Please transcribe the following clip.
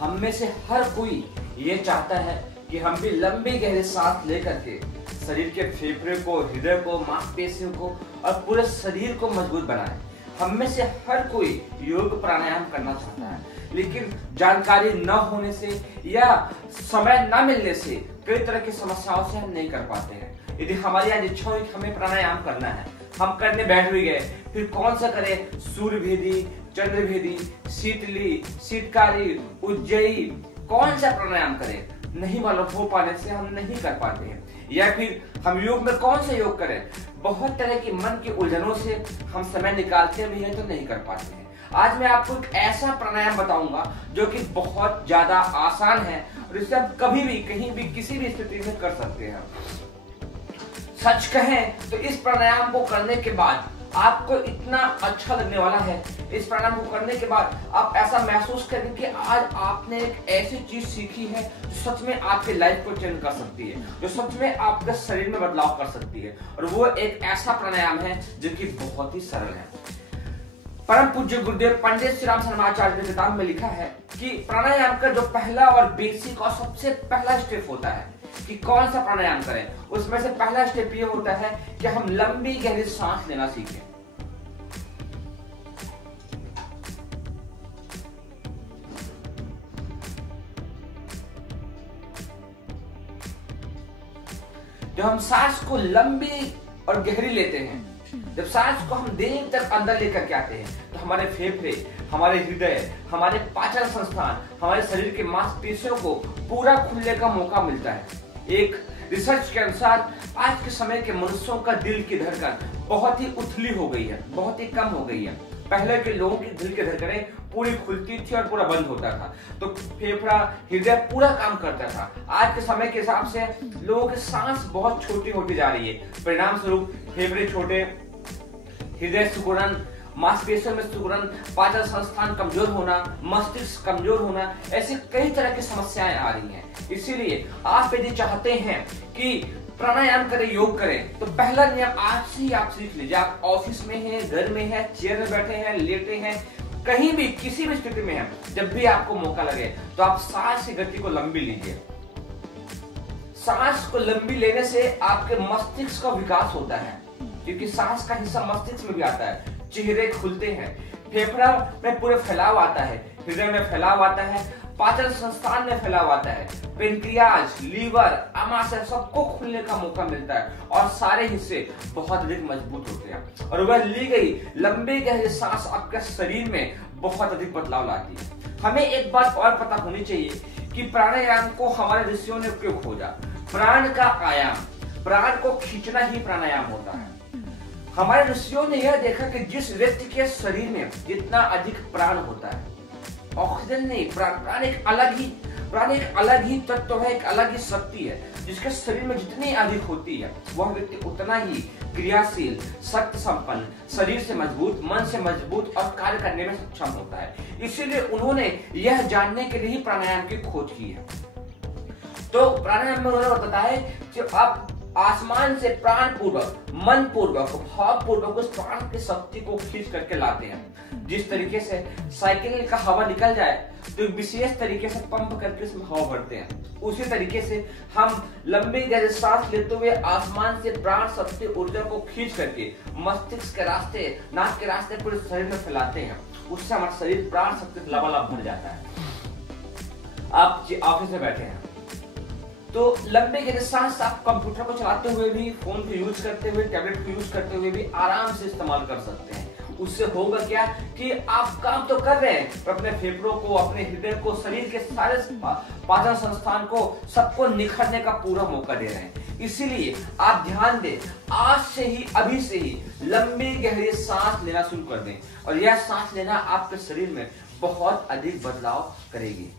हम में से हर कोई ये चाहता है कि हम भी लंबी गहरी सांस लेकर के शरीर के फेफड़े को, हृदय को, मांसपेशियों को और पूरे शरीर को मजबूत बनाएं। हम में से हर कोई योग प्राणायाम करना चाहता है, लेकिन जानकारी न होने से या समय न मिलने से कई तरह की समस्याओं से हम नहीं कर पाते हैं। यदि हमारी आज इच्छा हो कि हमें प्राणायाम करना है, हम करने बैठ भी गए, फिर कौन सा करें? सूर्यभेदी, चंद्रभेदी, शीतली, शीतकारी, उज्जयी, कौन सा प्राणायाम करें? नहीं मालूम हो पाने से हम नहीं कर पाते हैं। या फिर हम योग में कौन सा योग करें? बहुत तरह की मन की उलझनों से हम समय निकालते भी हैं तो नहीं कर पाते हैं। आज मैं आपको एक ऐसा प्राणायाम बताऊंगा जो कि बहुत ज्यादा आसान है और इसे आप कभी भी, कहीं भी, किसी भी स्थिति में कर सकते हैं। सच कहें तो इस प्राणायाम को करने के बाद आपको इतना अच्छा लगने वाला है। इस प्राणायाम को करने के बाद आप ऐसा महसूस करेंगे कि आज आपने एक ऐसी चीज सीखी है जो सच में आपके लाइफ को चेंज कर सकती है, जो सच में आपके शरीर में बदलाव कर सकती है। और वो एक ऐसा प्राणायाम है जो कि बहुत ही सरल है। परम पूज्य गुरुदेव पंडित श्री राम शर्माचार्य ने किताब में लिखा है कि प्राणायाम का जो पहला और बेसिक और सबसे पहला स्टेप होता है कि कौन सा प्राणायाम करें, उसमें से पहला स्टेप ये होता है कि हम लंबी गहरी सांस लेना सीखें। जब हम सांस को लंबी और गहरी लेते हैं, जब सांस को हम देर तक अंदर लेकर के आते हैं, तो हमारे फेफड़े, हमारे हृदय, हमारे पाचन संस्थान, हमारे शरीर के मांसपेशियों को पूरा खुलने का मौका मिलता है। एक रिसर्च के अनुसार आज के समय के मनुष्यों का दिल की धड़कन बहुत ही उथली हो गई है, बहुत ही कम हो गई है। पहले के लोगों की दिल की धड़कनें पूरी खुलती थी और पूरा बंद होता था, तो फेफड़ा, हृदय पूरा काम करता था। आज के समय के हिसाब से लोगों की सांस बहुत छोटी होती जा रही है। परिणाम स्वरूप फेफड़े छोटे, हृदय सिकुड़न, मांसपेशियों में सिकुड़न, पाचन संस्थान कमजोर होना, मस्तिष्क कमजोर होना, ऐसी कई तरह की समस्याएं आ रही हैं। इसीलिए आप यदि चाहते हैं कि प्राणायाम करें, योग करें, तो पहला नियम आज से ही आप सीख लीजिए। आप ऑफिस में हैं, घर में हैं, चेयर में बैठे हैं, लेटे हैं, कहीं भी, किसी भी स्थिति में हैं, जब भी आपको मौका लगे तो आप सांस की गति को लंबी लीजिए। सांस को लंबी लेने से आपके मस्तिष्क का विकास होता है, क्योंकि सांस का हिस्सा मस्तिष्क में भी आता है। चेहरे खुलते हैं, फेफड़ा में पूरे फैलाव आता है, हृदय में फैलाव आता है, पाचन संस्थान में फैलाव आता है, पेनक्रियाज, लीवर, आमाशय सबको खुलने का मौका मिलता है और सारे हिस्से बहुत अधिक मजबूत होते हैं। और वह ली गई लंबी गहरी सांस आपके शरीर में बहुत अधिक बदलाव लाती है। हमें एक बात और पता होनी चाहिए कि प्राणायाम को हमारे ऋषियों ने क्यों खोजा। प्राण का आयाम, प्राण को खींचना ही प्राणायाम होता है। हमारे ऋषियों ने यह देखा कि जिस व्यक्ति के शरीर में जितना अधिक प्राण होता है, ऑक्सीजन नहीं, प्राण एक अलग ही तत्व है, एक अलग ही शक्ति है। जिसके शरीर में जितनी अधिक होती है, वह व्यक्ति उतना ही क्रियाशील, शक्ति संपन्न, शरीर से मजबूत, मन से मजबूत और कार्य करने में सक्षम होता है। इसीलिए उन्होंने यह जानने के लिए ही प्राणायाम की खोज की है। तो प्राणायाम में उन्होंने बताया कि आप आसमान से प्राण पूर्वक, मन पूर्वक, भाव पूर्वक उस प्राण की शक्ति को खींच करके लाते हैं। जिस तरीके से साइकिल का हवा निकल जाए तो एक विशेष तरीके से पंप करके उसमें हवा भरते हैं, उसी तरीके से हम लंबी गहरी सांस लेते हुए आसमान से प्राण शक्ति, ऊर्जा को खींच करके मस्तिष्क के रास्ते, नाक के रास्ते पूरे शरीर में फैलाते हैं। उससे हमारा शरीर प्राण शक्ति से लबालब भर जाता है। आप ऑफिस में बैठे हैं तो लंबे गहरी सांस आप कंप्यूटर को चलाते हुए भी, फोन को यूज करते हुए, टैबलेट को यूज करते हुए भी आराम से इस्तेमाल कर सकते हैं। उससे होगा क्या कि आप काम तो कर रहे हैं, पर अपने फेफड़ों को, अपने हृदय को, शरीर के सारे पाचन संस्थान को, सबको निखरने का पूरा मौका दे रहे हैं। इसीलिए आप ध्यान दें, आज से ही, अभी से ही लंबी गहरी सांस लेना शुरू कर दें और यह सांस लेना आपके शरीर में बहुत अधिक बदलाव करेगी।